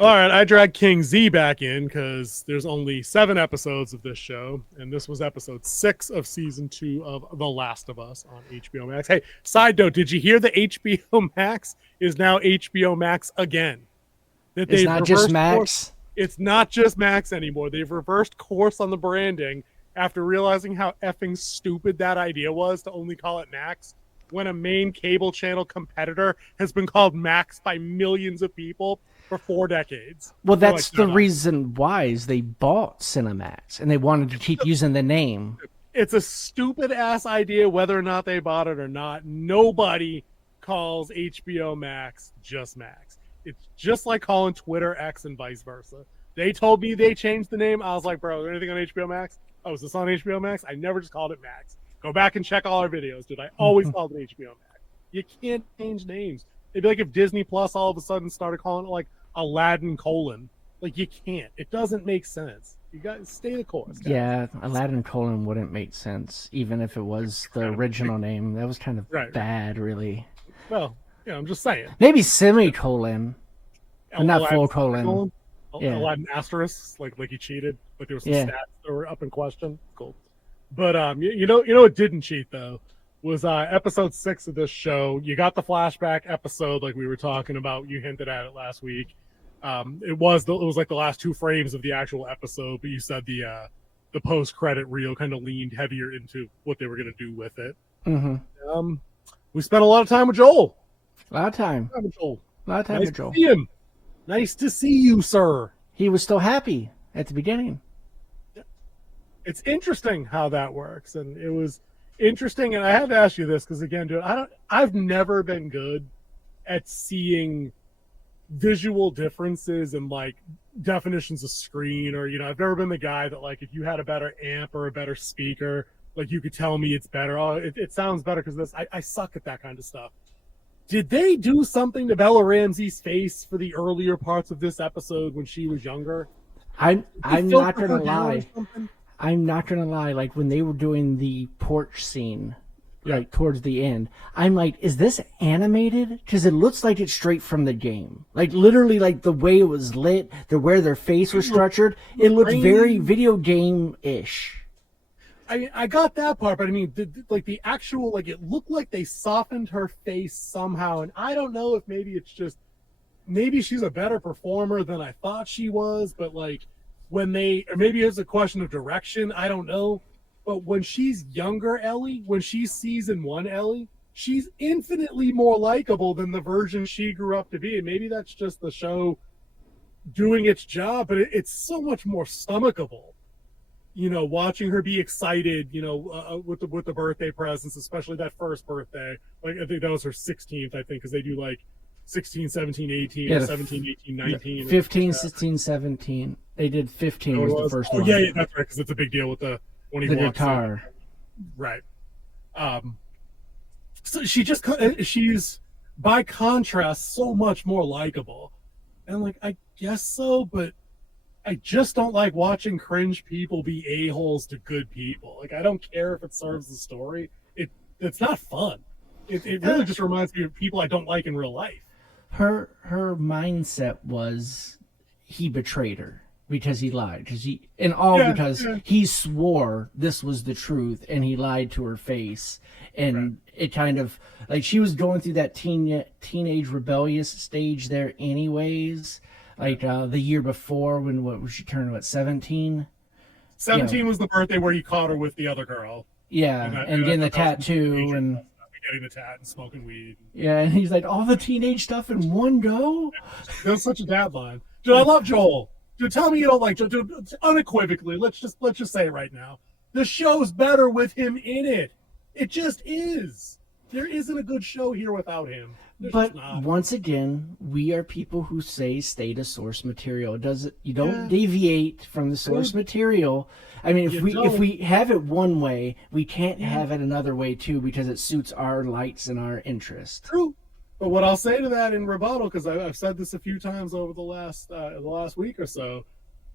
All right, I dragged King Z back in because there's only 7 episodes of this show, and this was episode 6 of season 2 of The Last of Us on HBO Max. Hey, side note, did you hear the HBO Max is now HBO Max again? That It's not just Max. Course. It's not just Max anymore. They've reversed course on the branding after realizing how effing stupid that idea was to only call it Max when a main cable channel competitor has been called Max by millions of people for 4 decades. Well, that's the reason why is they bought Cinemax and they wanted to keep using the name. It's a stupid ass idea whether or not they bought it or not. Nobody calls HBO Max just Max. It's just like calling Twitter X and vice versa. They told me they changed the name. I was like, bro, anything on HBO Max? Oh, is this on HBO Max? I never just called it Max. Go back and check all our videos, dude. I always called it HBO Max. You can't change names. It'd be like if Disney Plus all of a sudden started calling it like Aladdin : like you can't. It doesn't make sense. You got to stay the course, guys. Yeah, Aladdin : wouldn't make sense even if it was the original name. That was kind of bad, really. Well, yeah, I'm just saying. Maybe semicolon, but not full colon. Yeah. Aladdin asterisk, like he cheated. Like there was some stats that were up in question. Cool. But you know what didn't cheat though was episode 6 of this show. You got the flashback episode like we were talking about. You hinted at it last week. It was like the last 2 frames of the actual episode, but you said the post credit reel kind of leaned heavier into what they were going to do with it. Mm-hmm. We spent a lot of time with Joel. A lot of time with Joel. Nice to see him. Nice to see you, sir. He was still happy at the beginning. It's interesting how that works, and it was interesting. And I have to ask you this because again, dude, I've never been good at seeing visual differences and like definitions of screen, or I've never been the guy that like if you had a better amp or a better speaker, like you could tell me it's better. Oh, it sounds better because this. I suck at that kind of stuff. Did they do something to Bella Ramsey's face for the earlier parts of this episode when she was younger? I'm not gonna lie. I'm not gonna lie. Like when they were doing the porch scene, like towards the end, I'm like, is this animated? Because it looks like it's straight from the game. Like literally, like the way it was lit, where their face was structured, it looked very video game-ish. I got that part, but I mean, the actual, like, it looked like they softened her face somehow, and I don't know if maybe she's a better performer than I thought she was, but like or maybe it's a question of direction, I don't know, but when she's younger Ellie, when she's season 1 Ellie, she's infinitely more likable than the version she grew up to be, and maybe that's just the show doing its job, but it's so much more stomachable. Watching her be excited, with the birthday presents, especially that first birthday. Like, I think that was her 16th, I think, because they do like 16, 17, 18, or 17, 18, 19. 15, 16, 17. They did 15 was the first one. Yeah, that's right, because it's a big deal with when he the walks guitar. In. Right. So she's, by contrast, so much more likable. And I'm like, I guess so, but I just don't like watching cringe people be a-holes to good people. Like, I don't care if it serves the story. It's not fun. It really just reminds me of people I don't like in real life. Her mindset was he betrayed her because he lied. Because he swore this was the truth and he lied to her face. And it kind of, like, she was going through that teenage rebellious stage there anyways. Like the year before, when she turned 17? 17 was the birthday where he caught her with the other girl. Yeah, and getting the tattoo and getting the tat and smoking weed. Yeah, and he's like, all the teenage stuff in one go. That was such a dad line, dude. I love Joel. Dude, tell me you don't like Joel. Dude, unequivocally, let's just say it right now. The show's better with him in it. It just is. There isn't a good show here without him. But once again, we are people who say stay to source material. You don't deviate from the source material. I mean, if we have it one way, we can't have it another way too, because it suits our likes and our interest. True. But what I'll say to that in rebuttal, because I've said this a few times over the last week or so,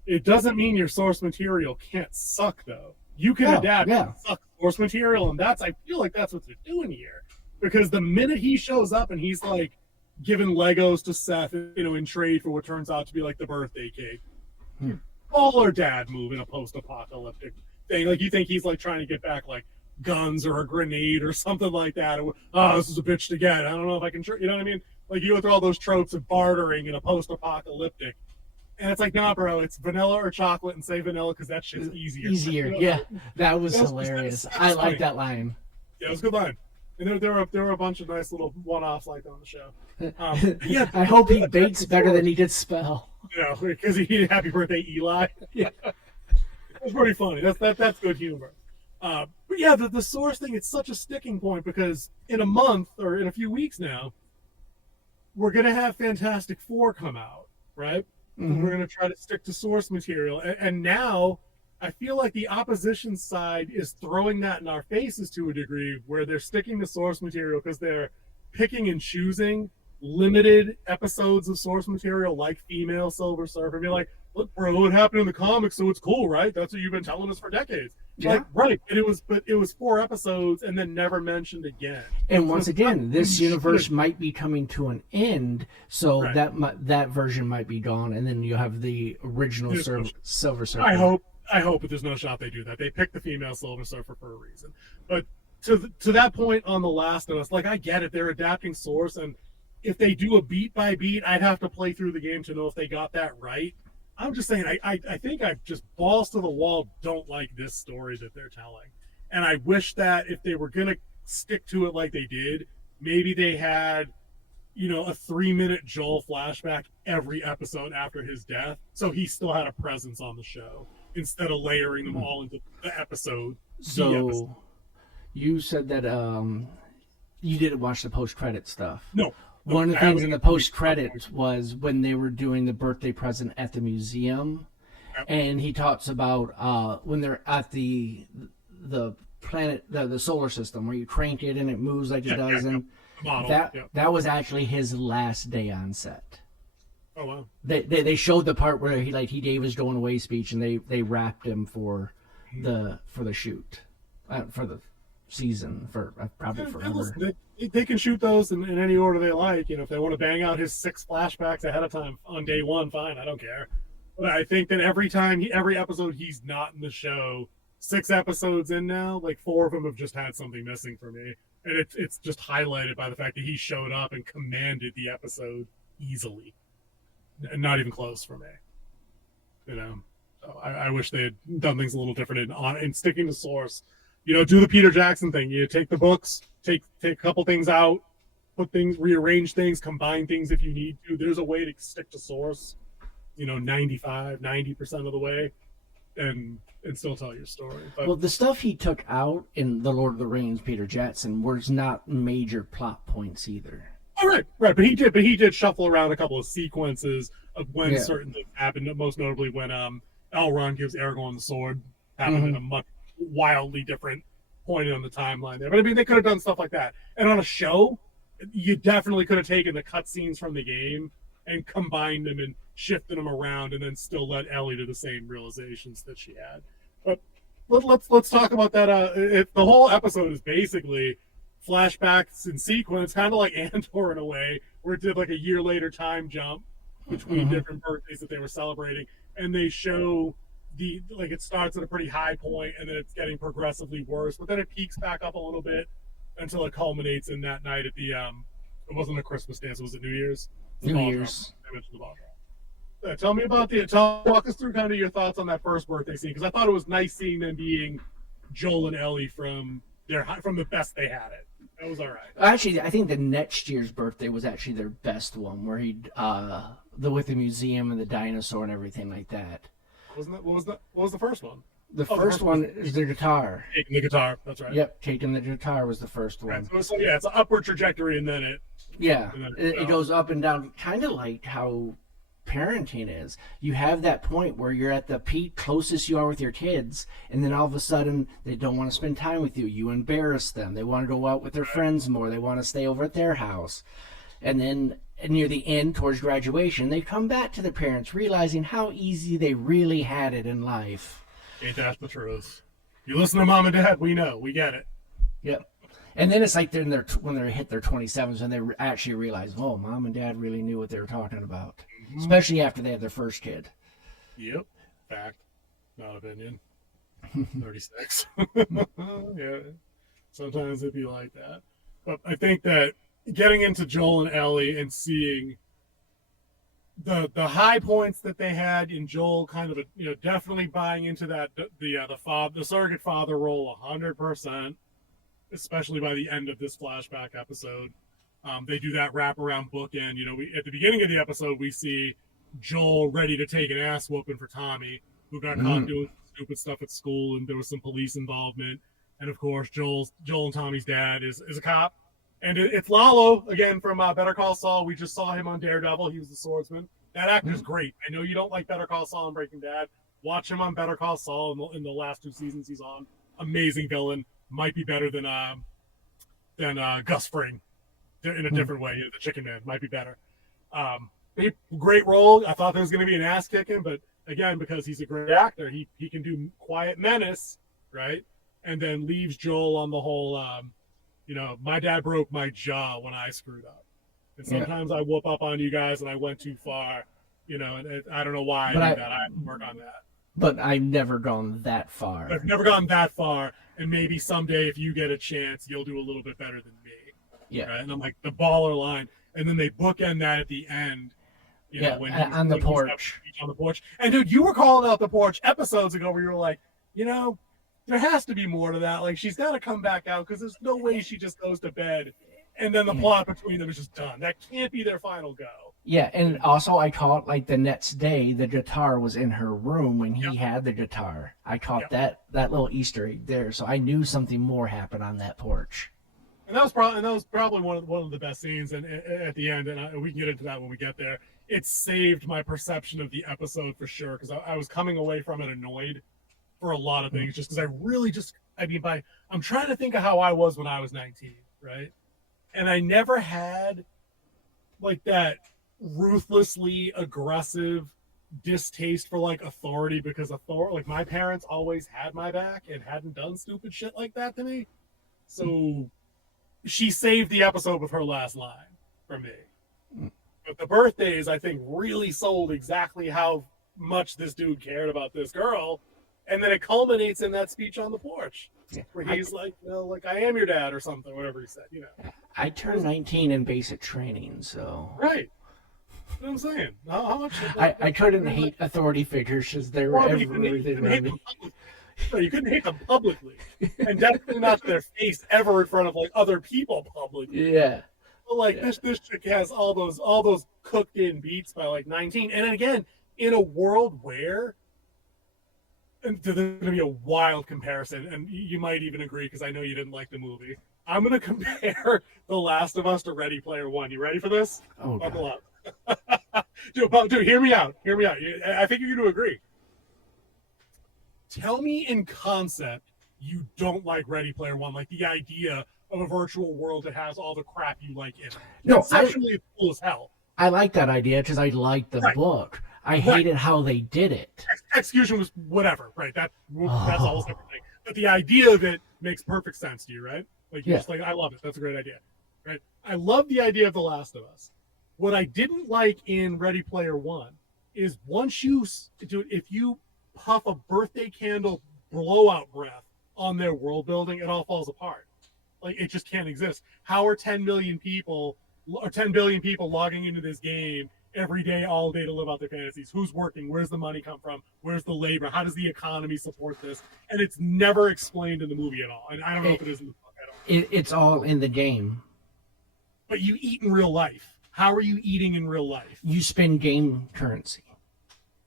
it doesn't mean your source material can't suck though. You can adapt and suck source material, and I feel like that's what they're doing here. Because the minute he shows up and he's like, giving Legos to Seth, in trade for what turns out to be like the birthday cake. Baller dad move in a post-apocalyptic thing. Like, you think he's like trying to get back like guns or a grenade or something like that. Oh, this is a bitch to get. I don't know if I can, you know what I mean? Like, you go through all those tropes of bartering in a post-apocalyptic. And it's like, nah, bro, it's vanilla or chocolate, and say vanilla because that shit's easier. Easier, yeah. That was hilarious. I like that line. Yeah, it was a good line. And there were a bunch of nice little one-offs like that on the show. Yeah, I hope he baits better than he did spell. Because he did Happy Birthday, Eli. Yeah, it's pretty funny. That's good humor. But yeah, the source thing, it's such a sticking point because in a month or in a few weeks now, we're gonna have Fantastic Four come out, right? Mm-hmm. We're gonna try to stick to source material, and now I feel like the opposition side is throwing that in our faces to a degree, where they're sticking to source material because they're picking and choosing limited episodes of source material, like female Silver Surfer. And be like, look, bro, it happened in the comics, so it's cool, right? That's what you've been telling us for decades. Yeah. Like, right. But it was 4 episodes and then never mentioned again. And once again, this universe might be coming to an end, so right. that version might be gone, and then you have the original Silver Surfer. I hope that there's no shot they do that. They picked the female Silver Surfer for a reason. But to that point on The Last of Us, like, I get it. They're adapting source, and if they do a beat by beat, I'd have to play through the game to know if they got that right. I'm just saying, I think I just balls to the wall don't like this story that they're telling. And I wish that if they were going to stick to it like they did, maybe they had, a 3-minute Joel flashback every episode after his death, so he still had a presence on the show instead of layering them all into the episode. So you said that you didn't watch the post-credit stuff. No. One of the things in the post-credits was when they were doing the birthday present at the museum, and he talks about when they're at the planet, the solar system, where you crank it and it moves like it does, and that was actually his last day on set. Oh wow! They showed the part where he gave his going away speech, and they wrapped him for the shoot, for the season, for probably forever. They can shoot those in any order they like. If they want to bang out his 6 flashbacks ahead of time on day 1, fine. I don't care. But I think that every episode he's not in the show, 6 episodes in now, like 4 of them have just had something missing for me, and it's just highlighted by the fact that he showed up and commanded the episode easily, and not even close for me. So I wish they had done things a little different in sticking to source. Do the Peter Jackson thing. You take the books, take a couple things out, put things, rearrange things, combine things if you need to. There's a way to stick to source, 90% of the way, and still tell your story. But, well, the stuff he took out in The Lord of the Rings, Peter Jackson, was not major plot points either. Oh, right. But he did shuffle around a couple of sequences of when certain things happened. Most notably when Elrond gives Aragorn the sword, happened in a much wildly different point on the timeline there. But I mean, they could have done stuff like that. And on a show, you definitely could have taken the cutscenes from the game and combined them and shifted them around, and then still let Ellie do the same realizations that she had. But let's talk about that. The whole episode is basically flashbacks in sequence, kind of like Andor in a way, where it did like a year later time jump between different birthdays that they were celebrating, and they show it starts at a pretty high point, and then it's getting progressively worse, but then it peaks back up a little bit until it culminates in that night at the it wasn't a Christmas dance, was it New Year's? New Year's. I mentioned the ball drop. Walk us through kind of your thoughts on that first birthday scene, because I thought it was nice seeing them being Joel and Ellie from the best they had it. That was all right. Actually, I think the next year's birthday was actually their best one, where with the museum and the dinosaur and everything like that. What was the first one? The first one is the guitar. Taking the guitar, that's right. Yep, taking the guitar was the first one. Right, so it's an upward trajectory, and then it... Yeah, it goes up and down, kind of like how parenting is. You have that point where you're at the peak, closest you are with your kids, and then all of a sudden, they don't want to spend time with you. You embarrass them. They want to go out with their friends more. They want to stay over at their house. And then... And near the end, towards graduation, they come back to the parents, realizing how easy they really had it in life. Ain't that the truth? You listen to Mom and Dad, we know, we get it. Yep. And then it's like they're in their when they hit their 27s and they actually realize, oh, mom and dad really knew what they were talking about, especially after they had their first kid. Yep. Fact, not opinion. 36. Yeah. Sometimes it'd be like that. But I think that getting into Joel and Ellie and seeing the high points that they had in Joel, kind of definitely buying into that the surrogate father role 100%, especially by the end of this flashback episode. They do that wraparound bookend. We at the beginning of the episode we see Joel ready to take an ass whooping for Tommy, who got caught doing stupid stuff at school, and there was some police involvement. And of course, Joel and Tommy's dad is a cop, and it's Lalo again from Better Call Saul. We just saw him on Daredevil. He was the swordsman. That actor's great. I know you don't like Better Call Saul and Breaking Bad. Watch him on Better Call Saul in the last 2 seasons he's on. Amazing villain. Might be better than Gus Fring in a different way. The Chicken Man might be better. Great role. I thought there was going to be an ass kicking, but again, because he's a great actor, he can do quiet menace, right? And then leaves Joel on the whole, my dad broke my jaw when I screwed up. And sometimes I whoop up on you guys and I went too far, and I don't know why I do that. I have to work on that. But I've never gone that far. I've never gone that far, and maybe someday if you get a chance, you'll do a little bit better than me. Yeah. Right? And I'm like, the baller line. And then they bookend that at the end. When on the porch. On the porch. And dude, you were calling out the porch episodes ago where you were like, there has to be more to that. Like, she's got to come back out because there's no way she just goes to bed and then the plot between them is just done. That can't be their final go. Yeah, and also I caught, like, the next day, the guitar was in her room when he had the guitar. I caught that little Easter egg there, so I knew something more happened on that porch. And that was probably one of the best scenes. And at the end, and we can get into that when we get there. It saved my perception of the episode for sure because I was coming away from it annoyed for a lot of things, just because I'm trying to think of how I was when I was 19, right? And I never had like that ruthlessly aggressive distaste for like authority, because like my parents always had my back and hadn't done stupid shit like that to me. So she saved the episode with her last line for me. But the birthdays, I think, really sold exactly how much this dude cared about this girl. And then it culminates in that speech on the porch where he's like, I am your dad or something, whatever he said, I turned 19 in basic training, so. Right. You know what I'm saying? How much? I couldn't hate authority figures because they were everything around me. No, you couldn't hate them publicly. And definitely not to their face ever in front of like other people publicly. Yeah. But like this chick has all those cooked in beats by like 19. And again, in a world where, and there's going to be a wild comparison, and you might even agree because I know you didn't like the movie. I'm going to compare The Last of Us to Ready Player One. You ready for this? Oh, Buckle up. Dude, hear me out. I think you're going to agree. Tell me in concept you don't like Ready Player One, like the idea of a virtual world that has all the crap you like in it. No, it's actually cool as hell. I like that idea because I like the book. I hated how they did it. Execution was whatever, right? That's all separate thing. But the idea of it makes perfect sense to you, right? Like you're just like, I love it. That's a great idea, right? I love the idea of The Last of Us. What I didn't like in Ready Player One is if you puff a birthday candle blowout breath on their world building, it all falls apart. Like it just can't exist. How are 10 billion people logging into this game every day, all day to live out their fantasies? Who's working? Where's the money come from? Where's the labor? How does the economy support this? And it's never explained in the movie at all. And I don't know if it is in the book at all. It's all in the game. But you eat in real life. How are you eating in real life? You spend game currency.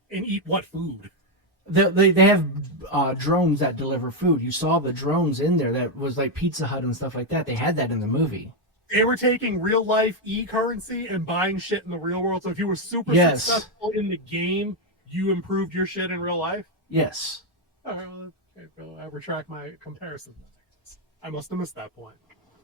And eat what food? They have drones that deliver food. You saw the drones in there that was like Pizza Hut and stuff like that. They had that in the movie. They were taking real life e-currency and buying shit in the real world. So if you were super successful in the game, you improved your shit in real life? Yes. All right, well, I retract my comparison. I must have missed that point.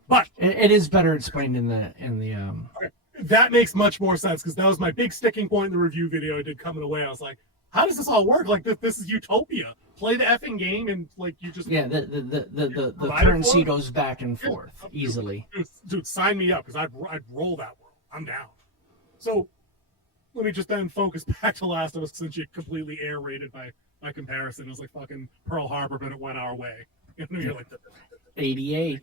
But it is better explained in the okay. That makes much more sense because that was my big sticking point in the review video I did coming away. I was like, how does this all work? Like this is utopia. Play the effing game and like you just the currency goes back and forth easily. Dude, sign me up because I'd roll that world. I'm down. So let me just then focus back to Last of Us since you completely air-rated my comparison. It was like fucking Pearl Harbor, but it went our way. You know, you're like 88.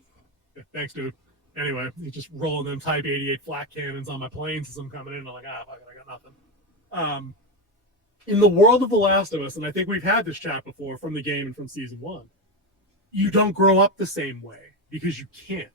Thanks, dude. Anyway, you just rolling them Type 88 flat cannons on my planes as I'm coming in. I'm like, fuck it, I got nothing. In the world of The Last of Us, and I think we've had this chat before from the game and from season 1, you don't grow up the same way because you can't.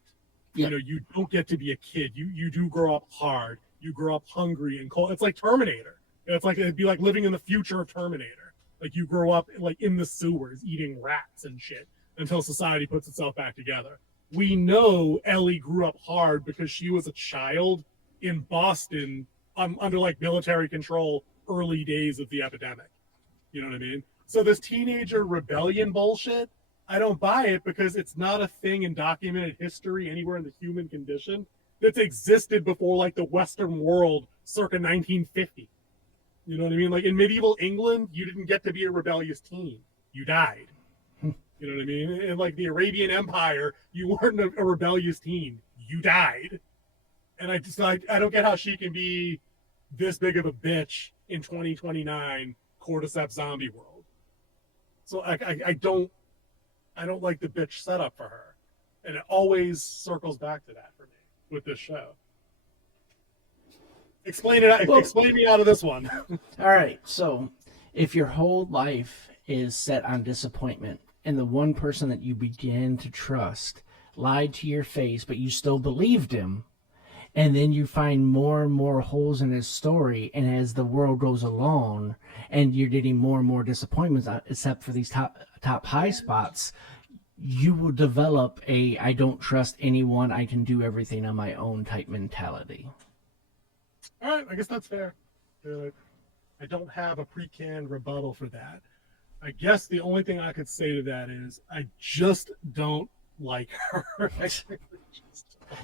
Yeah. You know, you don't get to be a kid. You do grow up hard. You grow up hungry and cold. It's like Terminator. It's like it'd be like living in the future of Terminator. Like you grow up like in the sewers eating rats and shit until society puts itself back together. We know Ellie grew up hard because she was a child in Boston under like military control early days of the epidemic. You know what I mean? So this teenager rebellion bullshit, I don't buy it because it's not a thing in documented history anywhere in the human condition that's existed before like the Western world circa 1950. You know what I mean? Like in medieval England, you didn't get to be a rebellious teen. You died. You know what I mean? In like the Arabian Empire, you weren't a rebellious teen. You died. And I don't get how she can be this big of a bitch in 2029 cordyceps zombie world. So I don't like the bitch setup for her. And it always circles back to that for me with this show. Explain me out of this one. All right, so if your whole life is set on disappointment and the one person that you begin to trust lied to your face, but you still believed him, and then you find more and more holes in his story, and as the world goes along and you're getting more and more disappointments, except for these top high spots, you will develop a I don't trust anyone, I can do everything on my own type mentality. All right, I guess that's fair. I don't have a pre-canned rebuttal for that. I guess the only thing I could say to that is I just don't like her.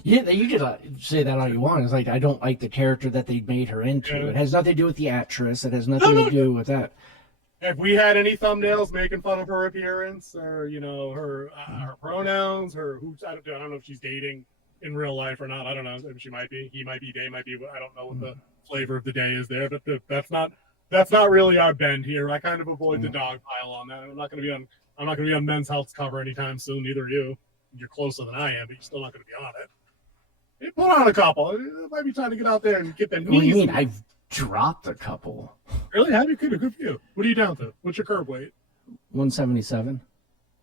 Yeah, you can say that all you want. It's like I don't like the character that they made her into. Yeah. It has nothing to do with the actress. It has nothing to do with that. Have we had any thumbnails making fun of her appearance or her pronouns or I don't know if she's dating in real life or not. I don't know. She might be. He might be. They might be. I don't know what the flavor of the day is there. But that's not really our bend here. I kind of avoid the dog pile on that. I'm not going to be on Men's Health's cover anytime soon. Neither are you. You're closer than I am, but you're still not going to be on it. Hey, put on a couple. It might be time to get out there and get them knees. What do you mean? I've dropped a couple. Really? Have you? Good for you. What are you down to? What's your curb weight? 177.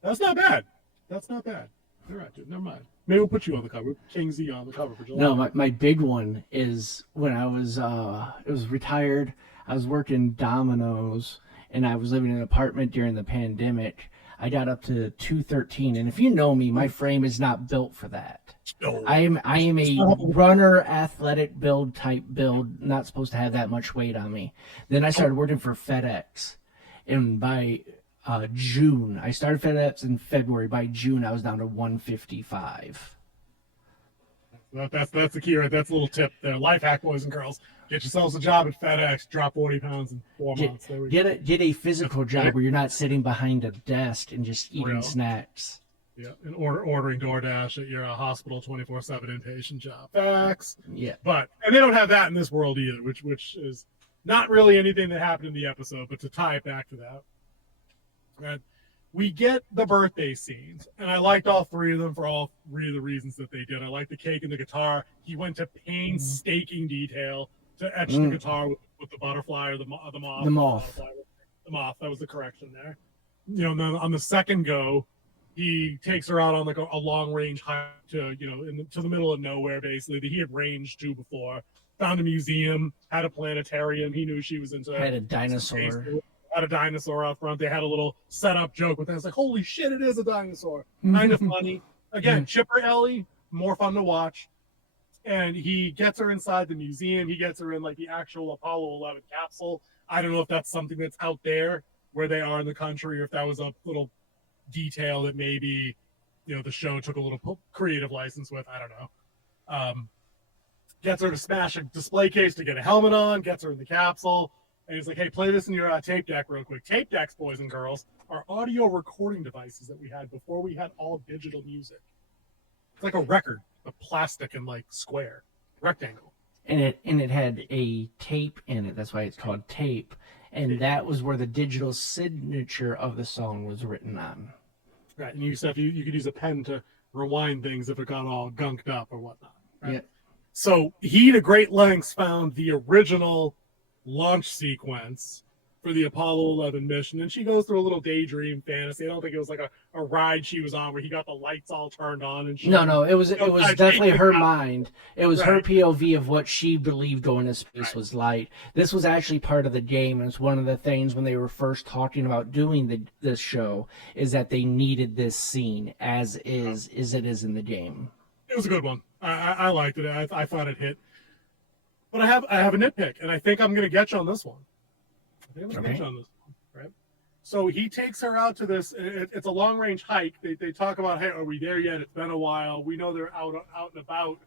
That's not bad. You're right, dude. Never mind. Maybe we'll put you on the cover. King Z on the cover for July. No, my big one is when I was it was retired. I was working Domino's and I was living in an apartment during the pandemic. I got up to 213, and if you know me, my frame is not built for that. No. I am a runner, athletic build, not supposed to have that much weight on me. Then I started working for FedEx, and by June, I started FedEx in February. By June, I was down to 155. That's the key, right? That's a little tip there. Life hack, boys and girls. Get yourselves a job at FedEx. Drop 40 pounds in 4 months. There we go. Get a physical job where you're not sitting behind a desk and just eating snacks. Yeah, and ordering DoorDash at your hospital 24/7 inpatient job. Facts. Yeah. And they don't have that in this world either, which is not really anything that happened in the episode, but to tie it back to that. Right? We get the birthday scenes, and I liked all three of them for all three of the reasons that they did. I liked the cake and the guitar. He went to painstaking detail to etch the guitar with the butterfly or the moth. The moth. The moth. That was the correction there. And then on the second go, he takes her out on like a long range hike to to the middle of nowhere basically that he had ranged to before. Found a museum, had a planetarium. He knew she was into. Had a dinosaur. Had a dinosaur out front. They had a little setup joke with that. It's like, holy shit, it is a dinosaur. Kind of funny. Again, Chipper Ellie, more fun to watch. And he gets her inside the museum. He gets her in like the actual Apollo 11 capsule. I don't know if that's something that's out there where they are in the country, or if that was a little detail that maybe the show took a little creative license with. I don't know. Gets her to smash a display case to get a helmet on. Gets her in the capsule. And he's like, hey, play this in your tape deck real quick. Tape decks, boys and girls, are audio recording devices that we had before we had all digital music. It's like a record, a plastic and like square, rectangle. And it had a tape in it. That's why it's called tape. And that was where the digital signature of the song was written on. Right, and you said you could use a pen to rewind things if it got all gunked up or whatnot. Right? Yeah. So he, to great lengths, found the original launch sequence for the Apollo 11 mission, and she goes through a little daydream fantasy. I don't think it was like a ride she was on where he got the lights all turned on and shit. No, it was definitely her mind. It was her Right. POV of what she believed going to space was like. This was actually part of the game, and it's one of the things when they were first talking about doing this show is that they needed this scene as it is in the game. It was a good one. I liked it. I thought it hit. But I have a nitpick, and I think I'm going to get you on this one. Right? So he takes her out to this. It's a long range hike. They talk about, hey, are we there yet? It's been a while. We know they're out and about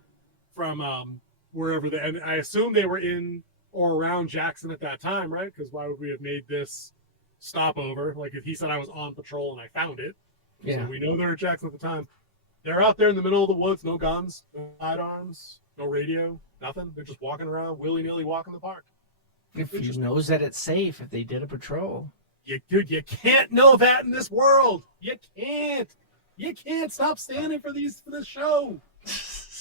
from wherever they. And I assume they were in or around Jackson at that time, right? Because why would we have made this stopover? Like if he said I was on patrol and I found it. Yeah. So we know they're at Jackson at the time. They're out there in the middle of the woods, no guns, no sidearms, no radio, nothing. They're just walking around, willy-nilly walking the park. If he knows that it's safe, if they did a patrol. Dude, you can't know that in this world. You can't. You can't stop standing for this show.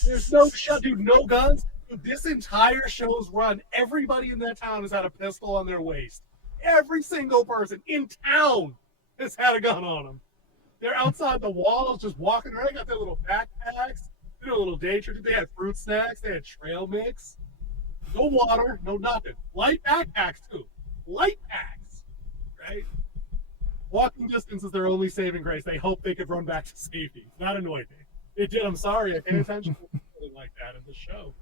There's no show, dude, no guns. Dude, this entire show's run, everybody in that town has had a pistol on their waist. Every single person in town has had a gun on them. They're outside the walls, just walking around. They got their little backpacks. They do a little day trip. They had fruit snacks. They had trail mix. No water, no nothing. Light backpacks, too. Light packs, right? Walking distance is their only saving grace. They hope they could run back to safety. That annoyed me. It did. I'm sorry. I paid attention to something like that in the show.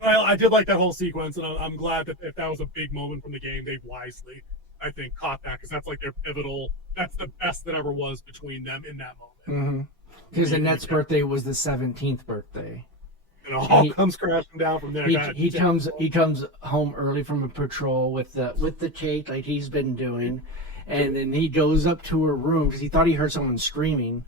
Well, I did like that whole sequence, and I'm glad that if that was a big moment from the game, they wisely, I think, caught that because that's like their pivotal. That's the best that ever was between them in that moment. Because Annette's birthday was the 17th birthday. It all comes crashing down from there. He comes home early from a patrol with the cake like he's been doing, and then he goes up to her room because he thought he heard someone screaming,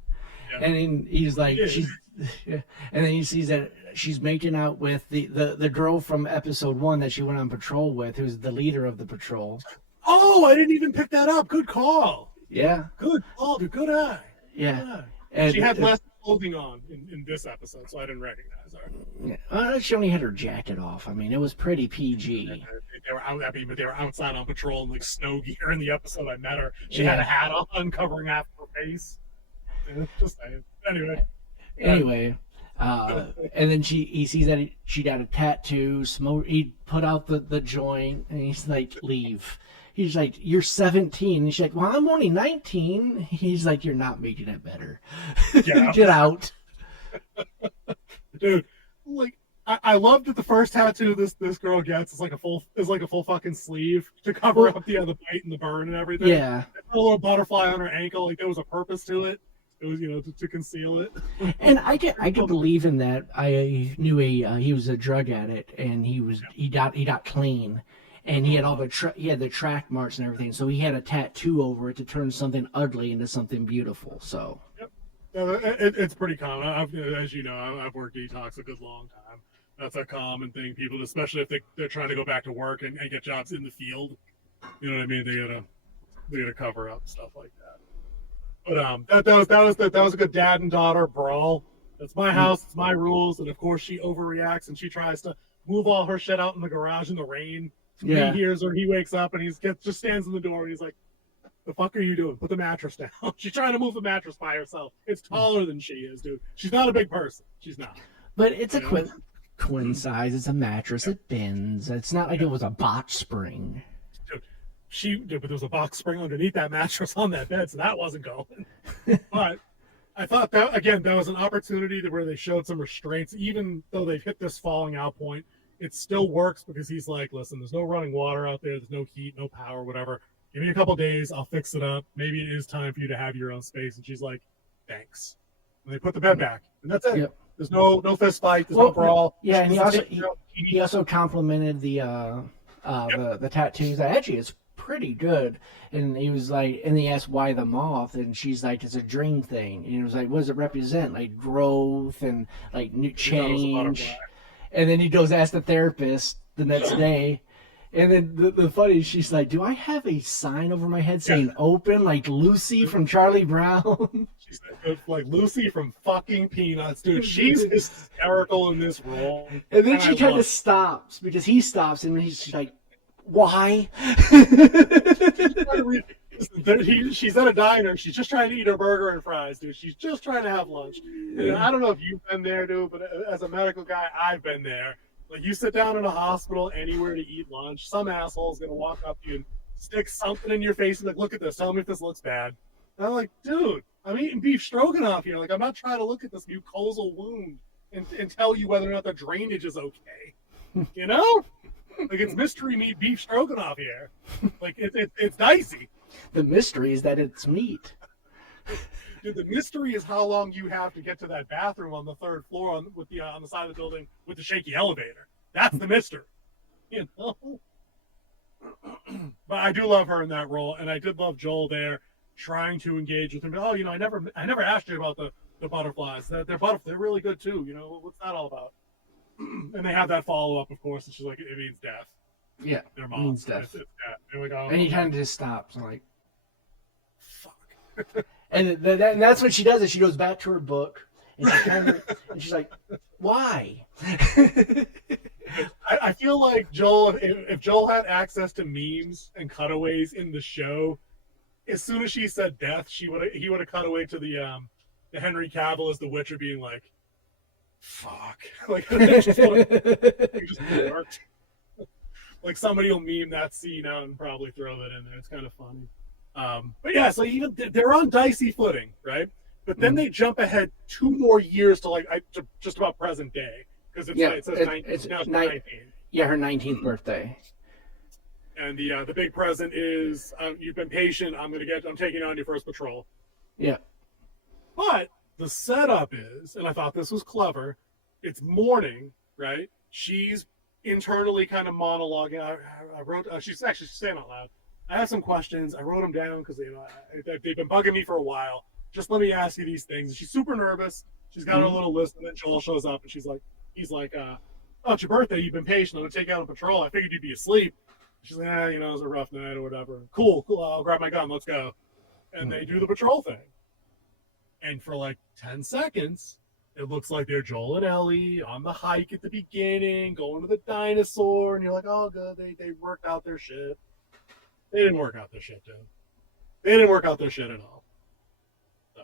and then he's like and then he sees that she's making out with the girl from episode 1 that she went on patrol with, who's the leader of the patrol. Oh, I didn't even pick that up. Good call. Yeah. Good call. Good eye. Yeah. Good eye. And she had less clothing on in this episode, so I didn't recognize her. She only had her jacket off. I mean, it was pretty PG. They were out. But they were outside on patrol in like snow gear. In the episode I met her, she had a hat on, covering half of her face. Just saying. Anyway. And then he sees that she got a tattoo. He put out the joint, and he's like, "Leave." He's like, "You're 17." And she's like, "Well, I'm only 19." He's like, "You're not making it better. Get out." Dude, like I love that the first tattoo this girl gets is like a full fucking sleeve to cover up the bite and the burn and everything. Yeah. A little butterfly on her ankle, like there was a purpose to it. It was, to conceal it. And I could believe in that. I knew he was a drug addict, and he got clean. And he had all the track marks and everything, so he had a tattoo over it to turn something ugly into something beautiful. So, yep, it's pretty common. As you know, I've worked detox a good long time. That's a common thing. People, especially if they're trying to go back to work and get jobs in the field, you know what I mean. They gotta cover up stuff like that. But that was a good dad and daughter brawl. That's my house. It's my rules. And of course, she overreacts and she tries to move all her shit out in the garage in the rain. yeah. He hears her. He wakes up and just stands in the door. And he's like, "The fuck are you doing? Put the mattress down." She's trying to move the mattress by herself. It's taller than she is, dude. She's not a big person. She's not. But it's a queen size. It's a mattress. It bends. It's not like it was a box spring. But there was a box spring underneath that mattress on that bed, so that wasn't going. But I thought that was an opportunity where they showed some restraints, even though they've hit this falling out point. It still works because he's like, "Listen, there's no running water out there. There's no heat, no power, whatever. Give me a couple days. I'll fix it up. Maybe it is time for you to have your own space." And she's like, "Thanks." And they put the bed back, and that's it. Yep. There's no fist fight. There's no brawl. Yeah, and he also complimented the the tattoos. Actually, it's pretty good. And he was like, and he asked why the moth, and she's like, it's a dream thing. And he was like, what does it represent? Like growth and like new change. And then he goes ask the therapist the next day. And then the funny, she's like, do I have a sign over my head saying open, like Lucy from Charlie Brown? She's like Lucy from fucking Peanuts, dude. She's hysterical in this role. And then she kind of stops because he stops, and she's like, why? She's at a diner. She's just trying to eat her burger and fries, dude. She's just trying to have lunch. And I don't know if you've been there, dude, but as a medical guy, I've been there. Like, you sit down in a hospital anywhere to eat lunch, some asshole's gonna walk up to you and stick something in your face and like, look at this, tell me if this looks bad. And I'm like, dude, I'm eating beef stroganoff here. Like, I'm not trying to look at this mucosal wound and tell you whether or not the drainage is okay. You know? Like, it's mystery meat beef stroganoff here. Like, it's dicey. The mystery is that it's meat. Dude, the mystery is how long you have to get to that bathroom on the third floor on the side of the building with the shaky elevator. That's the mystery, you know. But I do love her in that role, and I did love Joel there trying to engage with him. Oh, you know, I never asked you about the butterflies. They're really good too. You know, what's that all about? And they have that follow up, of course, and she's like, it means death. Yeah, their mom means death. There we go. And he kind of just stops, like, fuck. And that's what she does. Is she goes back to her book, and she's like, "Why?" I feel like Joel, if Joel had access to memes and cutaways in the show, as soon as she said death, he would have cut away to the Henry Cavill as the Witcher being like, "Fuck!" Like, it just worked. Like, somebody will meme that scene out and probably throw that in there. It's kind of funny. But yeah, so even they're on dicey footing, right? But then they jump ahead 2 more years to to just about present day, because it says 19. Yeah, her 19th birthday. And the big present is you've been patient. I'm taking on your first patrol. Yeah. But the setup is, and I thought this was clever. It's morning, right? She's internally kind of monologuing. I wrote. She's actually saying out loud. I have some questions. I wrote them down because they've been bugging me for a while. Just let me ask you these things. She's super nervous. She's got her little list, and then Joel shows up, and he's like, "Oh, it's your birthday. You've been patient. I'm gonna take you out on patrol. I figured you'd be asleep." She's like, it was a rough night or whatever. Cool. I'll grab my gun. Let's go. And they do the patrol thing. And for like 10 seconds, it looks like they're Joel and Ellie on the hike at the beginning, going to the dinosaur, and you're like, "Oh, good. They worked out their shit." They didn't work out their shit, dude. They didn't work out their shit at all. So,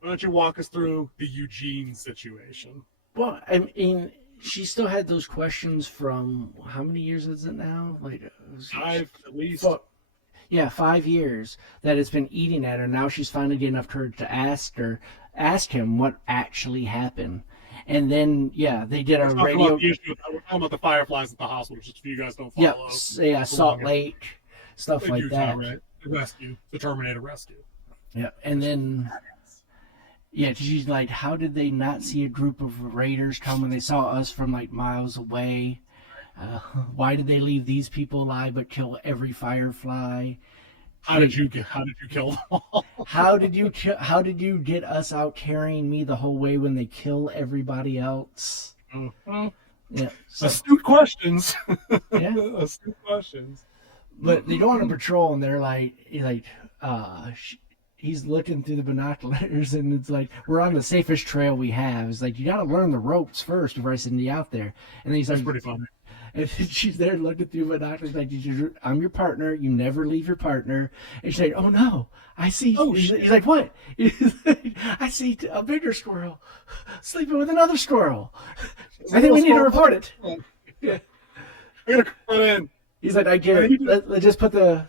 why don't you walk us through the Eugene situation? Well, I mean, she still had those questions from how many years is it now? Like 5 at least. 5 years that it's been eating at her. Now she's finally getting enough courage to ask him what actually happened. And then, they did a radio. We're talking about the fireflies at the hospital, just if you guys don't follow. Yeah, Salt Lake. Stuff like that. Right? The Terminator rescue. Yeah, and then, she's like, how did they not see a group of raiders come when they saw us from like miles away? Why did they leave these people alive but kill every firefly? How did you kill them all? How did you get us out carrying me the whole way when they kill everybody else? Mm-hmm. Yeah, astute questions. Yeah, astute questions. But they go on a patrol, and they're he's looking through the binoculars, and it's like, we're on the safest trail we have. It's like, you got to learn the ropes first before I send you out there. And then he's That's like, pretty funny. And she's there looking through binoculars, like, I'm your partner. You never leave your partner. And she's like, oh no, I see. Oh, he's like, what? I see a bigger squirrel sleeping with another squirrel. I think we need to report it. Yeah. I gotta run in. He's like, I get it. Let's just put the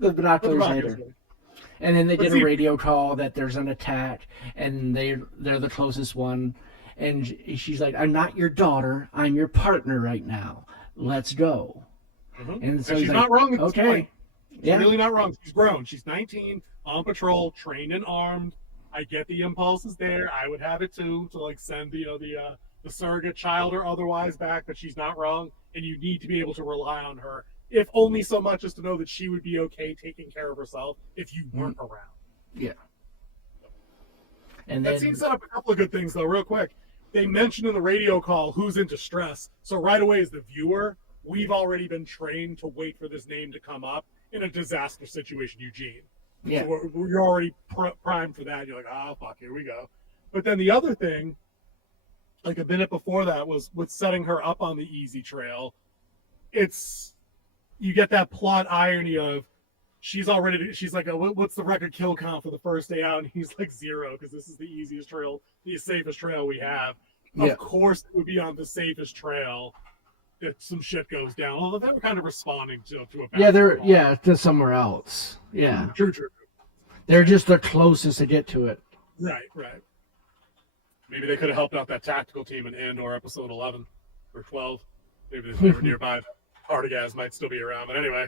binoculars later. And then they did a radio call that there's an attack, and they're the closest one. And she's like, I'm not your daughter. I'm your partner right now. Let's go. Mm-hmm. And so she's not wrong at this point. She's Yeah. really not wrong. She's grown. She's 19, on patrol, trained and armed. I get the impulses there. I would have it too, to like send the the surrogate child or otherwise back, but she's not wrong, and you need to be able to rely on her, if only so much as to know that she would be okay taking care of herself if you weren't around. Yeah. And that then, scene set up a couple of good things, though, real quick. They mentioned in the radio call who's in distress. So right away, as the viewer, we've already been trained to wait for this name to come up in a disaster situation, Eugene. yeah. So you're already primed for that. You're like, oh, fuck, here we go. But then the other thing, like a minute before that, was with setting her up on the easy trail. You get that plot irony of she's like, what's the record kill count for the first day out? And he's like 0, because this is the easiest trail, the safest trail we have. Yeah. Of course, it would be on the safest trail that some shit goes down. Although they were kind of responding to a to somewhere else. Yeah. True. They're just the closest to get to it. Right. Maybe they could have helped out that tactical team in Andor episode 11 or 12. Maybe they were nearby. Partagaz might still be around, but anyway.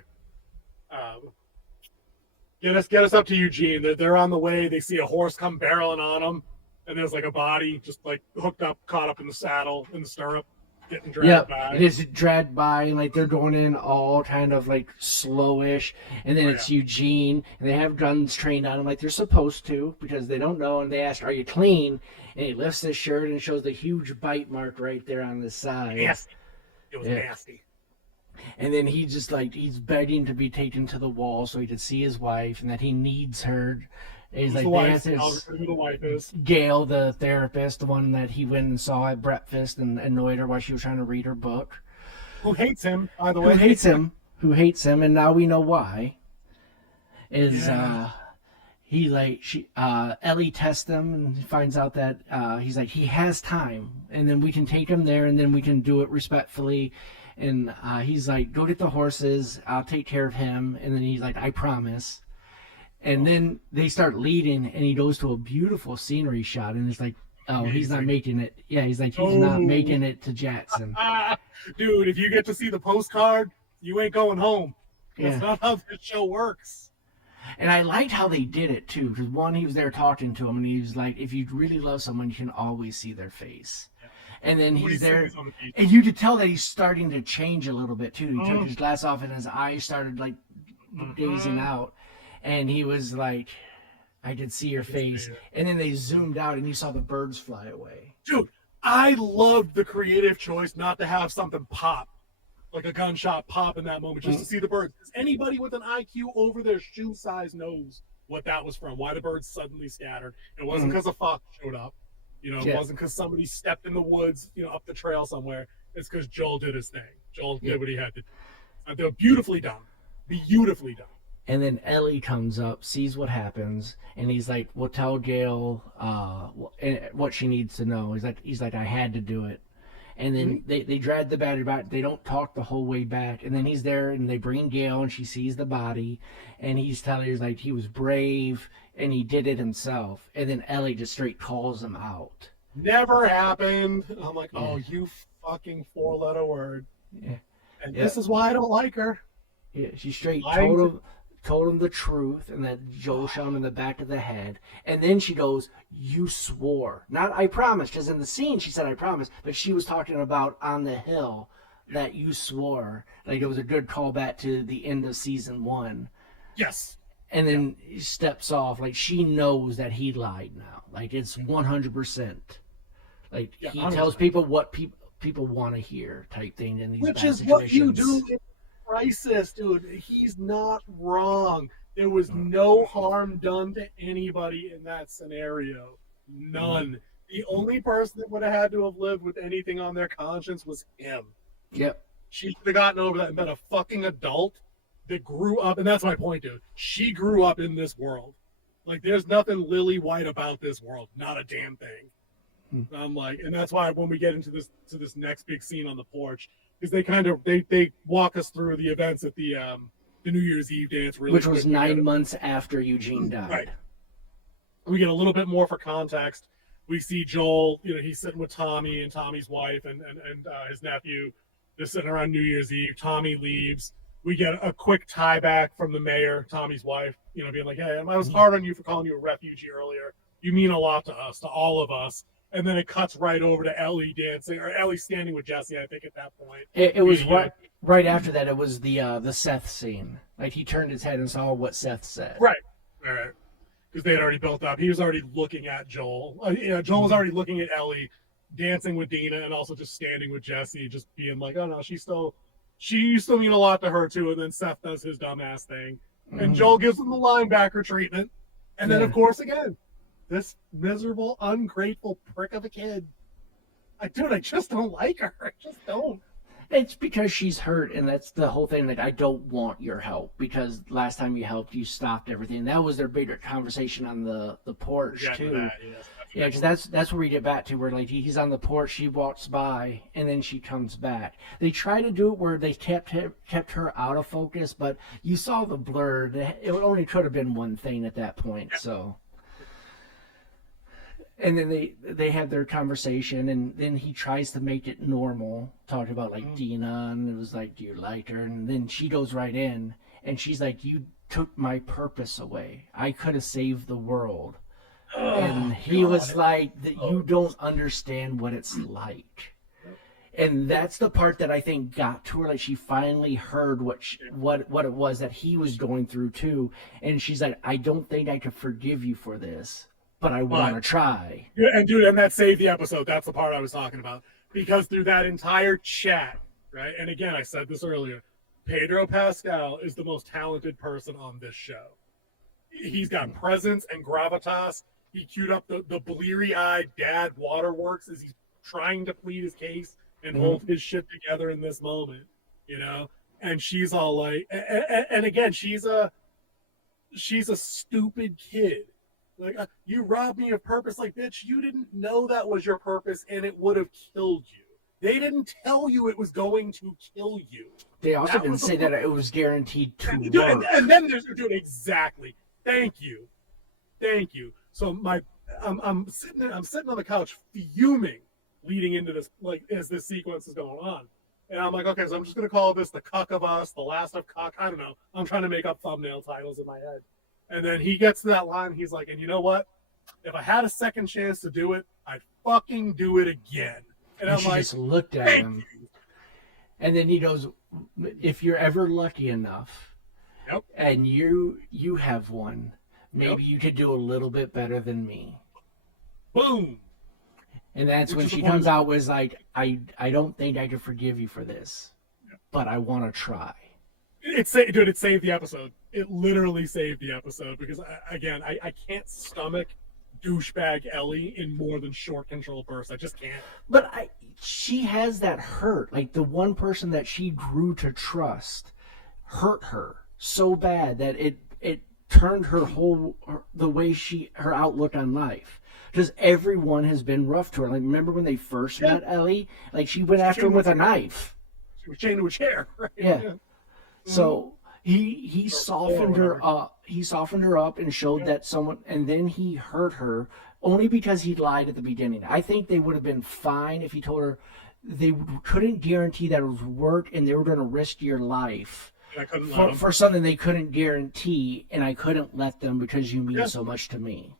Get us up to Eugene. They're on the way. They see a horse come barreling on them, and there's like a body just like hooked up, caught up in the saddle, in the stirrup, getting dragged by. It is dragged by, and like they're going in all kind of like slowish, and then it's Eugene, and they have guns trained on him like they're supposed to, because they don't know, and they ask, "Are you clean?" And he lifts his shirt and shows the huge bite mark right there on the side. Nasty. It was nasty. And then he's begging to be taken to the wall so he could see his wife, and that he needs her. And he's like, who the wife is. Gail, the therapist, the one that he went and saw at breakfast and annoyed her while she was trying to read her book. Who hates him, by the way. Who hates him, and now we know why. Ellie tests him and finds out that he's like, he has time, and then we can take him there, and then we can do it respectfully. And he's like, go get the horses, I'll take care of him. And then he's like, I promise. And then they start leading, and he goes to a beautiful scenery shot, and it's like, oh, he's not making it. Yeah, he's like, he's not making it to Jackson. Dude, if you get to see the postcard, you ain't going home. That's not how this show works. And I liked how they did it, too, because one, he was there talking to him, and he was like, if you really love someone, you can always see their face. And then he's there, and you could tell that he's starting to change a little bit, too. He took his glass off, and his eyes started, like, gazing out. And he was like, I could see your face. And then they zoomed out, and you saw the birds fly away. Dude, I loved the creative choice not to have something pop, like a gunshot pop in that moment, just to see the birds. Because anybody with an IQ over their shoe size knows what that was from, why the birds suddenly scattered. It wasn't because a fox showed up. It wasn't because somebody stepped in the woods, up the trail somewhere. It's because Joel did his thing. Joel did what he had to do. They're beautifully done. Beautifully done. And then Ellie comes up, sees what happens, and he's like, well, tell Gail what she needs to know. He's like, I had to do it. And then they drag the battery back. They don't talk the whole way back. And then he's there, and they bring Gail, and she sees the body. And he's telling her, like, he was brave, and he did it himself. And then Ellie just straight calls him out. Never happened. I'm like, oh, you fucking 4-letter word. Yeah. And this is why I don't like her. Yeah, she straight told him the truth, and that Joel shot him in the back of the head. And then she goes, you swore. Not I promise, because in the scene she said I promise, but she was talking about on the hill that you swore. Like, it was a good callback to the end of season 1. Yes. And then he steps off. Like, she knows that he lied now. Like, it's 100%. Like, he 100%. Tells people what people want to hear type thing in these Which bad is situations. what you do in crisis, dude. He's not wrong. There was no harm done to anybody in that scenario. None. The only person that would have had to have lived with anything on their conscience was him. Yep. She should have gotten over that and been a fucking adult that grew up, and that's my point, dude. She grew up in this world. Like, there's nothing lily white about this world. Not a damn thing. I'm like, and that's why when we get into this next big scene on the porch, because they walk us through the events at the New Year's Eve dance, really, which was 9 months after Eugene died. Right. We get a little bit more for context. We see Joel, he's sitting with Tommy and Tommy's wife and his nephew. They're sitting around New Year's Eve. Tommy leaves. We get a quick tie back from the mayor, Tommy's wife, being like, hey, I was hard on you for calling you a refugee earlier. You mean a lot to us, to all of us. and then it cuts right over to Ellie dancing, or Ellie standing with Jesse, I think, at that point. It was right after that. It was the Seth scene. Like he turned his head and saw what Seth said. Right. All right. Because they had already built up. He was already looking at Joel. Joel was already looking at Ellie, dancing with Dina, and also just standing with Jesse, just being like, "Oh no, you still mean a lot to her too." And then Seth does his dumbass thing, and Joel gives him the linebacker treatment, and then of course again, this miserable, ungrateful prick of a kid. I just don't like her. I just don't. It's because she's hurt, and that's the whole thing. Like, I don't want your help because last time you helped, you stopped everything. That was their bigger conversation on the porch too. That, yes, yeah, because that's where we get back to where like he's on the porch, she walks by, and then she comes back. They try to do it where they kept her out of focus, but you saw the blur. It only could have been one thing at that point. So. And then they have their conversation, and then he tries to make it normal, talking about like Dina, and it was like, do you like her? And then she goes right in, and she's like, you took my purpose away. I could have saved the world. And he was like, you don't understand what it's like. And that's the part that I think got to her. Like she finally heard what it was that he was going through too, and she's like, I don't think I could forgive you for this. But I want to try. And that saved the episode. That's the part I was talking about. Because through that entire chat, right? And again, I said this earlier, Pedro Pascal is the most talented person on this show. He's got presence and gravitas. He queued up the bleary-eyed dad waterworks as he's trying to plead his case and hold his shit together in this moment, you know? And she's all like, and again, she's a stupid kid. Like, you robbed me of purpose. Like, bitch, you didn't know that was your purpose, and it would have killed you. They didn't tell you it was going to kill you. They also didn't say that it was guaranteed to work. And then there's, dude, exactly. Thank you. So I'm sitting on the couch fuming, leading into this, like, as this sequence is going on, and I'm like, okay, so I'm just gonna call this the Cuck of Us, the Last of Cuck. I don't know. I'm trying to make up thumbnail titles in my head. And then he gets to that line. He's like, and you know what? If I had a second chance to do it, I'd fucking do it again. And I'm she like, just looked at him. And then he goes, if you're ever lucky enough, and you have one, maybe you could do a little bit better than me. Boom. And that's when she comes out was like, I don't think I could forgive you for this, but I want to try. It saved the episode. It literally saved the episode because, I can't stomach douchebag Ellie in more than short control bursts. I just can't. But she has that hurt. Like the one person that she grew to trust hurt her so bad that it turned her her outlook on life. Because everyone has been rough to her. Like remember when they first met Ellie? Like she went after him with a knife. She was chained to a chair. Right? Yeah. So he softened her up. He softened her up and showed that someone, and then he hurt her only because he lied at the beginning. I think they would have been fine if he told her they couldn't guarantee that it would work and they were going to risk your life for something they couldn't guarantee, and I couldn't let them because you mean so much to me.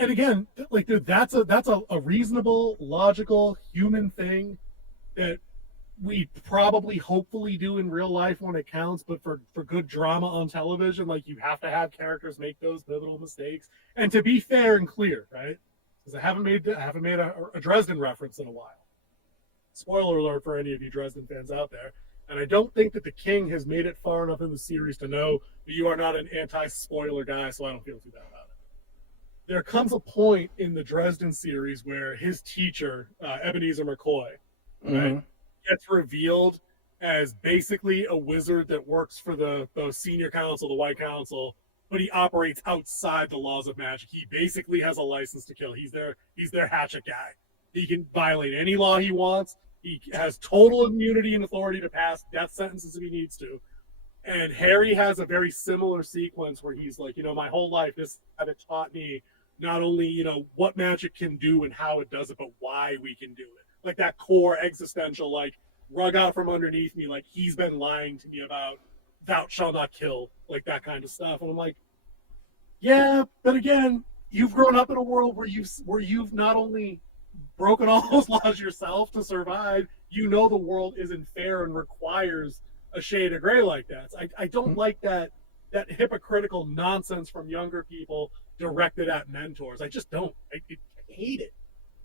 And again, like dude, that's a reasonable, logical, human thing that we probably hopefully do in real life when it counts, but for good drama on television, like you have to have characters make those pivotal mistakes. And to be fair and clear, right? Because I haven't made a Dresden reference in a while. Spoiler alert for any of you Dresden fans out there. And I don't think that the King has made it far enough in the series to know that you are not an anti-spoiler guy, so I don't feel too bad about it. There comes a point in the Dresden series where his teacher, Ebenezer McCoy, right, gets revealed as basically a wizard that works for the senior council, the White Council, but he operates outside the laws of magic. He basically has a license to kill. He's their hatchet guy. He can violate any law he wants. He has total immunity and authority to pass death sentences if he needs to. And Harry has a very similar sequence where he's like, my whole life this had taught me not only, what magic can do and how it does it, but why we can do it. Like that core existential, like, rug out from underneath me, like he's been lying to me about thou shalt not kill, like that kind of stuff. And I'm like, yeah, but again, you've grown up in a world where you've not only broken all those laws yourself to survive. You know the world isn't fair and requires a shade of gray like that. So I don't like that hypocritical nonsense from younger people directed at mentors. I just don't. I hate it.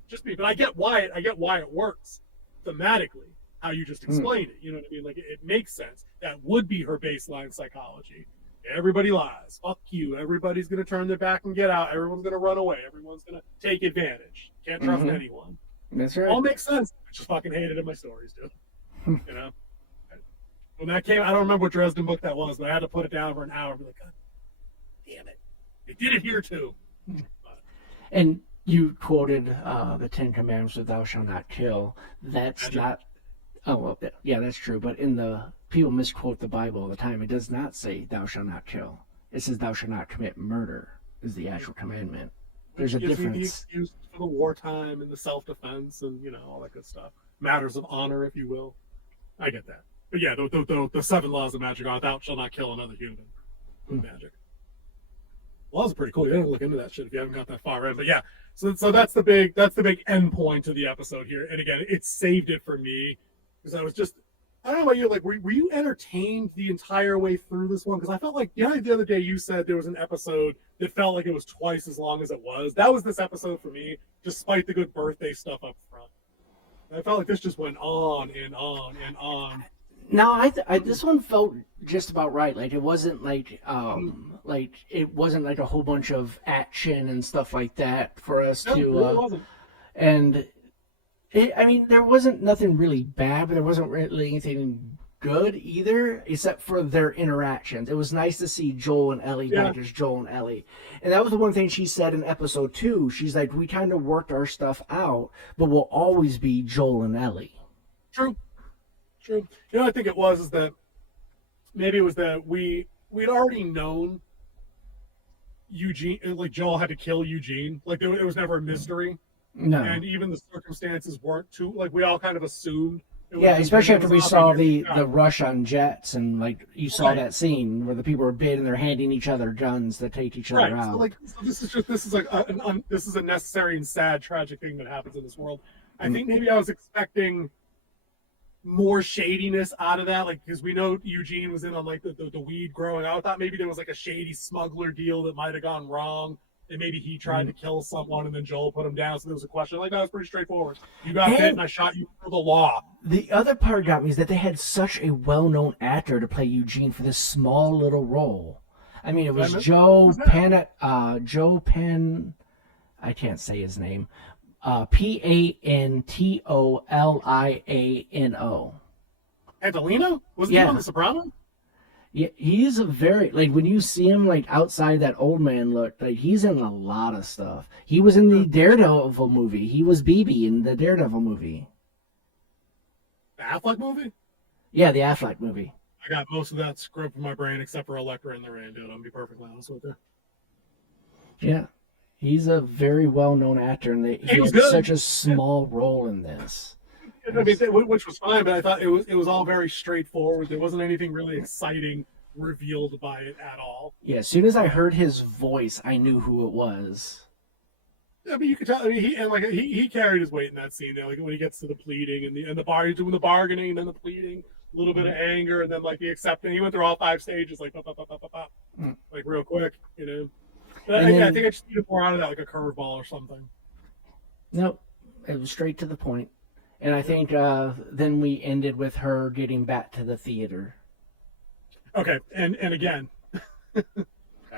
Just me, but I get why it works thematically. How you just explained it, you know what I mean? Like it makes sense. That would be her baseline psychology. Everybody lies. Fuck you. Everybody's gonna turn their back and get out. Everyone's gonna run away. Everyone's gonna take advantage. Can't trust anyone. That's right. All makes sense. I just fucking hated it in my stories, dude. You know? When that came, I don't remember what Dresden book that was, but I had to put it down for an hour. Be like, God damn it. They did it here too. And you quoted the Ten Commandments of thou shalt not kill. That's Magic. not. Oh, well, yeah, that's true. But people misquote the Bible all the time. It does not say thou shalt not kill. It says thou shalt not commit murder is the actual commandment. There's a Gives me the difference. excuse for the wartime and the self-defense and, you know, all that good stuff. Matters of honor, if you will. I get that. But yeah, the 7 laws of magic are thou shalt not kill another human with magic. Laws are pretty cool. You don't look into that shit if you haven't got that far in. But yeah, so that's the big end point of the episode here. And again, it saved it for me because I was just, I don't know about you, like were you entertained the entire way through this one? Because I felt like, the other day you said there was an episode that felt like it was twice as long as it was. That was this episode for me, despite the good birthday stuff up front. I felt like this just went on and on and on. No, this one felt just about right. Like it wasn't like it wasn't like a whole bunch of action and stuff like that for us No, to. it really wasn't. And I mean, there wasn't nothing really bad, but there wasn't really anything good either, except for their interactions. It was nice to see Joel and Ellie back as Joel and Ellie. And that was the one thing she said in episode 2. She's like, we kind of worked our stuff out, but we'll always be Joel and Ellie. True. You know, I think it was that we'd already known Eugene, like Joel had to kill Eugene. Like it was never a mystery. No. And even the circumstances weren't too, like we all kind of assumed. Yeah, especially after we saw the rush on jets and like you saw that scene where the people were bid and they're handing each other guns to take each other out. So this is a necessary and sad, tragic thing that happens in this world. I think maybe I was expecting more shadiness out of that, like because we know Eugene was in on like the weed growing. I thought maybe there was like a shady smuggler deal that might have gone wrong, and maybe he tried to kill someone and then Joel put him down. So there was a question. Like that was pretty straightforward. You got hit and I shot you for the law. The other part got me is that they had such a well-known actor to play Eugene for this small little role. I mean, it was Joe Penn. I can't say his name. Pantoliano. Antolino? Was he on The Sopranos? Yeah, he's a very, like, when you see him, like, outside that old man look, like, he's in a lot of stuff. He was in the Daredevil movie. He was BB in the Daredevil movie. The Affleck movie? Yeah, the Affleck movie. I got most of that scrubbed from my brain except for Elektra and the Rain, dude. I'll be perfectly honest with you. Yeah. He's a very well-known actor, and he had such a small role in this. I mean, which was fine, but I thought it was all very straightforward. There wasn't anything really exciting revealed by it at all. Yeah, as soon as I heard his voice, I knew who it was. I mean, you could tell. I mean, he carried his weight in that scene there. Like when he gets to the pleading and the doing the bargaining, and then the pleading, a little bit of anger, and then like the accepting. He went through all 5 stages, like like real quick, you know. But I think I just need to pour out of that like a curveball or something. Nope, it was straight to the point. And I think then we ended with her getting back to the theater. Okay, and again,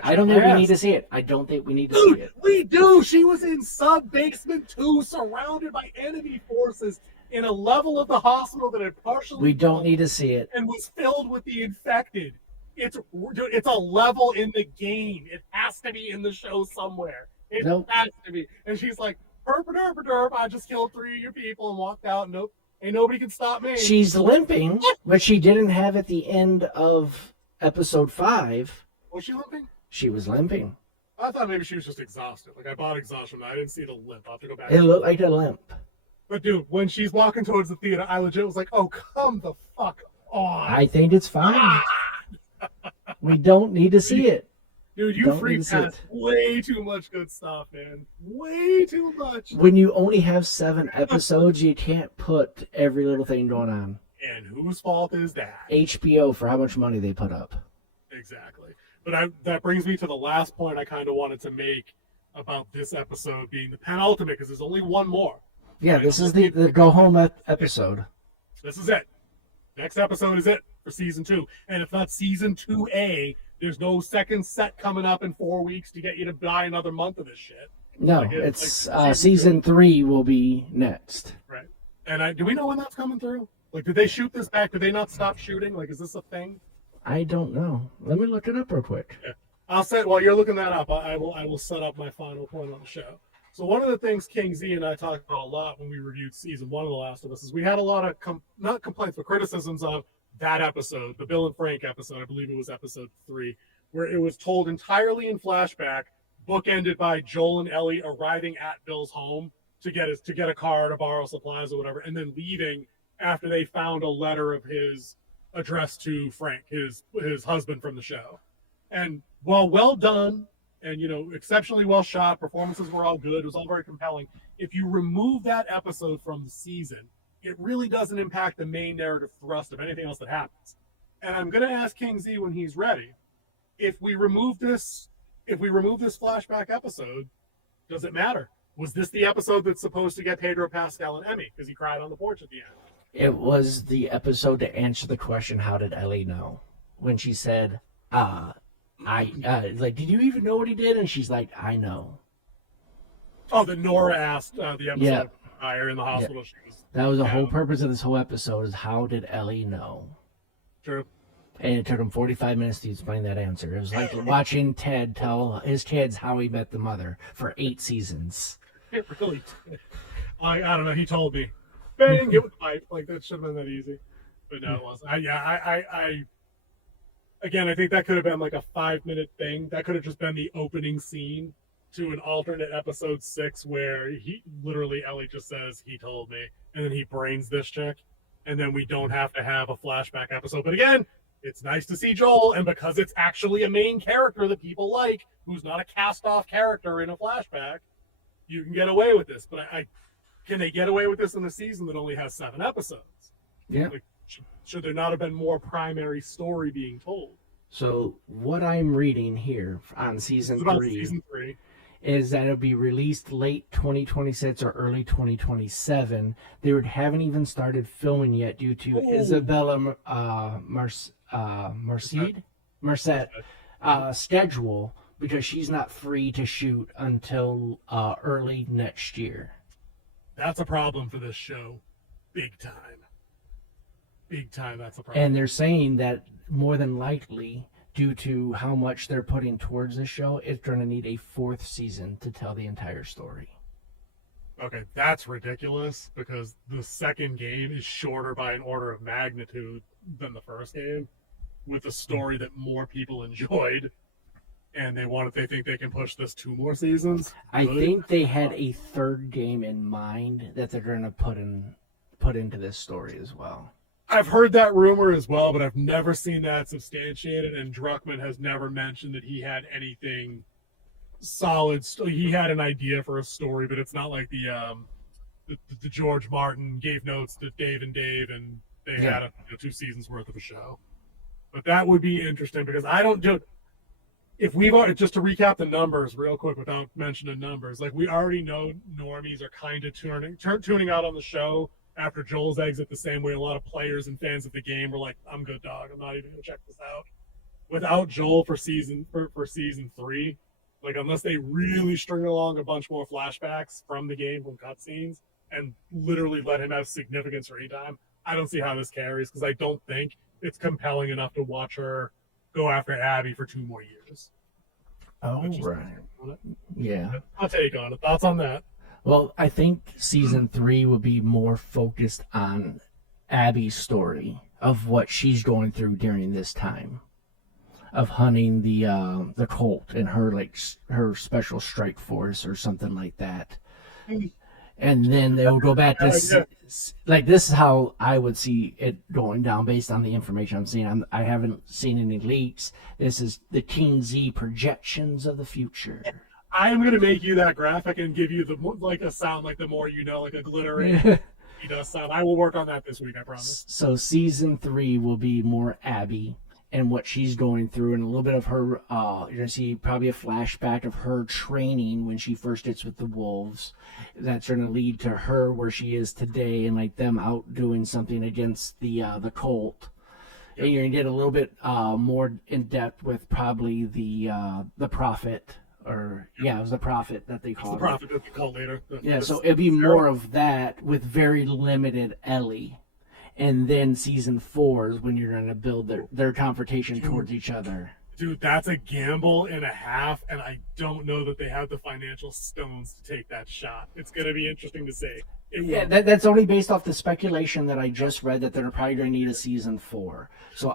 I don't think we need to see it. I don't think we need to see it. We do. She was in Sub-Basement 2, surrounded by enemy forces in a level of the hospital that had partially. We don't need to see it. And was filled with the infected. It's a level in the game. It has to be in the show somewhere. It has to be. And she's like, derp, I just killed 3 of your people and walked out. Nope. Ain't nobody can stop me. She's limping, but she didn't have at the end of episode 5. Was she limping? She was limping. I thought maybe she was just exhausted. Like I bought exhaustion, but I didn't see the limp. I'll have to go back. It looked like a limp. But dude, when she's walking towards the theater, I legit was like, oh, come the fuck on. I think it's fine. We don't need to see it. Dude, you Don't free need to pass sit. way too much good stuff, man. Way too much. When you only have 7 episodes, you can't put every little thing going on. And whose fault is that? HBO for how much money they put up. Exactly. But that brings me to the last point I kind of wanted to make about this episode being the penultimate, because there's only one more. Yeah, Right? this is the go home episode. This is it. Next episode is it for season 2. And if not season 2A, there's no second set coming up in 4 weeks to get you to buy another month of this shit. No, Like, it's like season 3 will be next. Right. And do we know when that's coming through? Like, did they shoot this back? Did they not stop shooting? Like, is this a thing? I don't know. Let me look it up real quick. Yeah. I'll set while you're looking that up. I will set up my final point on the show. So one of the things King Z and I talked about a lot when we reviewed season 1 of The Last of Us is we had a lot of not complaints but criticisms of that episode, the Bill and Frank episode. I believe it was episode 3, where it was told entirely in flashback, bookended by Joel and Ellie arriving at Bill's home to get a car to borrow supplies or whatever, and then leaving after they found a letter of his addressed to Frank, his husband from the show. And while well done and exceptionally well shot, performances were all good, it was all very compelling. If you remove that episode from the season, it really doesn't impact the main narrative thrust of anything else that happens. And I'm going to ask King Z when he's ready, if we remove this flashback episode, does it matter? Was this the episode that's supposed to get Pedro Pascal and Emmy because he cried on the porch at the end? It was the episode to answer the question, how did Ellie know? When she said, did you even know what he did? And she's like, I know. Oh, that Nora asked the episode Yeah. prior in the hospital. Yeah. That was the whole purpose of this whole episode, is how did Ellie know? True. And it took him 45 minutes to explain that answer. It was like watching Ted tell his kids how he met the mother for 8 seasons. It really did. I don't know. He told me. Bang, get with the pipe. Like, that should have been that easy. But no, it wasn't. Again, I think that could have been like a 5-minute thing. That could have just been the opening scene to an alternate episode 6 where Ellie just says, he told me, and then he brains this chick, and then we don't have to have a flashback episode. But again, it's nice to see Joel, and because it's actually a main character that people like, who's not a cast-off character in a flashback, you can get away with this. But can they get away with this in a season that only has 7 episodes? Yeah. Like, should there not have been more primary story being told? So what I'm reading here on season 3 is that it'll be released late 2026 or early 2027. They haven't even started filming yet due to Isabella Merced schedule, because she's not free to shoot until early next year. That's a problem for this show. Big time. Big time, that's a problem. And they're saying that more than likely, due to how much they're putting towards this show, it's going to need a 4th season to tell the entire story. Okay, that's ridiculous, because the second game is shorter by an order of magnitude than the first game, with a story that more people enjoyed, and they think they can push this 2 more seasons. I think they had a 3rd game in mind that they're going to put into this story as well. I've heard that rumor as well, but I've never seen that substantiated, and Druckmann has never mentioned that he had anything solid. He had an idea for a story, but it's not like the George Martin gave notes to Dave and they had 2 seasons worth of a show. But that would be interesting, because I don't do. If we've already, just to recap the numbers real quick without mentioning numbers, like, we already know normies are kind of tuning out on the show after Joel's exit, the same way a lot of players and fans of the game were like, I'm good, dog. I'm not even going to check this out. Without Joel for season 3, like, unless they really string along a bunch more flashbacks from the game, from cutscenes, and literally let him have significant screen time, I don't see how this carries, because I don't think it's compelling enough to watch her go after Abby for 2 more years. Oh, right. Yeah. I'll take on it. Thoughts on that? Well, I think season 3 will be more focused on Abby's story of what she's going through during this time of hunting the cult and her special strike force or something like that. and then they'll go back to like this is how I would see it going down based on the information I'm seeing. I haven't seen any leaks. This is the King Z projections of the future. I am gonna make you that graphic and give you the like a sound like the more you know, like a glittering he does sound. I will work on that this week, I promise. So season 3 will be more Abby and what she's going through, and a little bit of her. You're gonna see probably a flashback of her training when she first gets with the wolves. That's gonna lead to her where she is today, and like them out doing something against the cult. Yep. And you're gonna get a little bit more in depth with probably the prophet. Or it was the prophet that they called. The prophet that they called later. So it'd be more of that with very limited Ellie, and then season 4 is when you're going to build their confrontation towards each other. Dude, that's a gamble and a half, and I don't know that they have the financial stones to take that shot. It's going to be interesting to see. That's only based off the speculation that I just read that they're probably going to need a season 4. So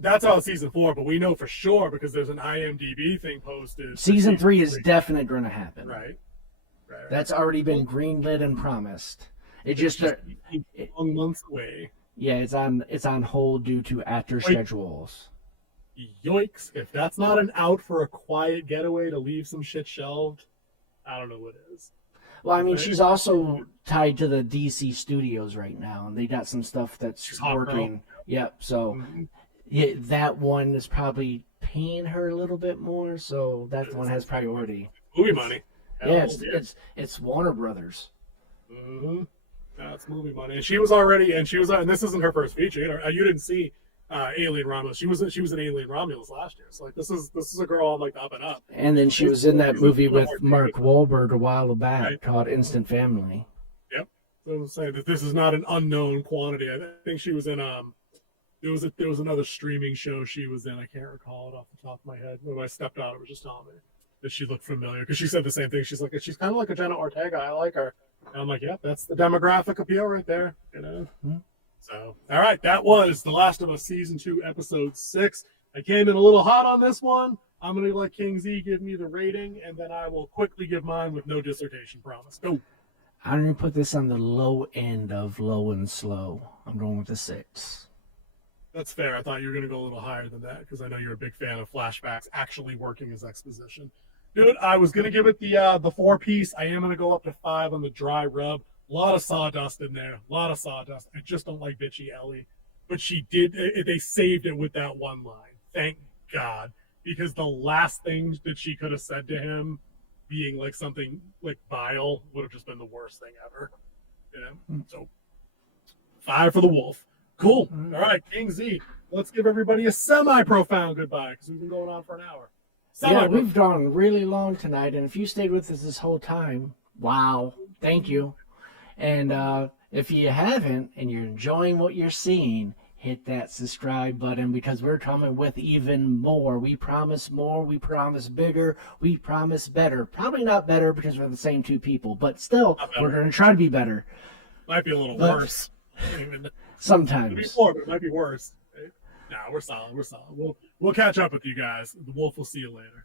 That's all season 4, but we know for sure because there's an IMDb thing posted. Season 3 is definitely going to happen. Right. That's already been greenlit and promised. It's just long months away. Yeah, it's on hold due to actor schedules. Yoicks! If that's not an out for a quiet getaway to leave some shit shelved, I don't know what is. Well, I mean, she's also tied to the DC studios right now, and they got some stuff that's working. Yep. So. Mm-hmm. Yeah, that one is probably paying her a little bit more, so that one has priority. Movie money. It's Warner Brothers. Mm-hmm. That's movie money, and she was and this isn't her first feature. You didn't see Alien Romulus. She was in Alien Romulus last year. So like this is a girl on like up and up. And then she was in that movie with Mark Wahlberg a while back called Instant Family. Yep. So I'm saying that this is not an unknown quantity. I think she was in There was another streaming show she was in. I can't recall it off the top of my head. When my stepdaughter was just telling me that she looked familiar because she said the same thing. She's like, she's kind of like a Jenna Ortega. I like her. And I'm like, yeah, that's the demographic appeal right there. Mm-hmm. So, all right, that was The Last of Us Season 2, Episode 6. I came in a little hot on this one. I'm going to let King Z give me the rating, and then I will quickly give mine with no dissertation promise. Go. I'm going to put this on the low end of low and slow. I'm going with a 6. That's fair. I thought you were going to go a little higher than that because I know you're a big fan of flashbacks actually working as exposition. Dude, I was going to give it the 4-piece. I am going to go up to 5 on the dry rub. A lot of sawdust in there. A lot of sawdust. I just don't like bitchy Ellie. But they saved it with that one line. Thank God. Because the last thing that she could have said to him being like something like vile would have just been the worst thing ever. So 5 for the wolf. Cool. All right, King Z. Let's give everybody a semi-profound goodbye because we've been going on for an hour. We've gone really long tonight, and if you stayed with us this whole time, wow, thank you. And if you haven't and you're enjoying what you're seeing, hit that subscribe button because we're coming with even more. We promise more. We promise bigger. We promise better. Probably not better because we're the same 2 people, but still, we're going to try to be better. Might be a little worse. Sometimes. It'll be more, but it might be worse. Nah, we're solid. We're solid. We'll catch up with you guys. The wolf will see you later.